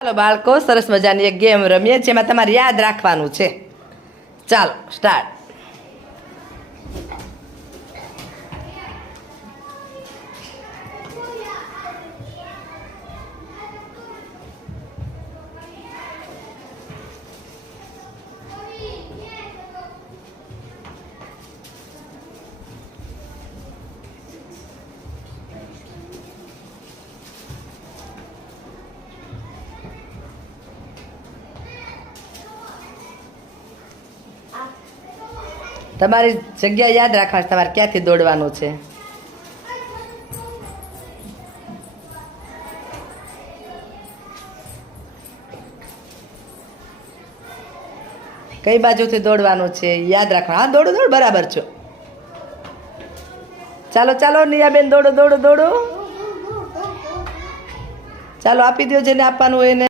ચાલો બાળકો, સરસ મજાની એક ગેમ રમીએ જેમાં તમારે યાદ રાખવાનું છે. ચાલો સ્ટાર્ટ. તમારી જગ્યા યાદ રાખવાની, તમારે ક્યાંથી દોડવાનું છે. કઈ બાજુથી દોડવાનું છે યાદ રાખવાનું. હા, દોડો દોડ, બરાબર છો. ચાલો ચાલો નિયાબેન, દોડો દોડો દોડો. ચાલો આપી દો જેને આપવાનું હોય એને.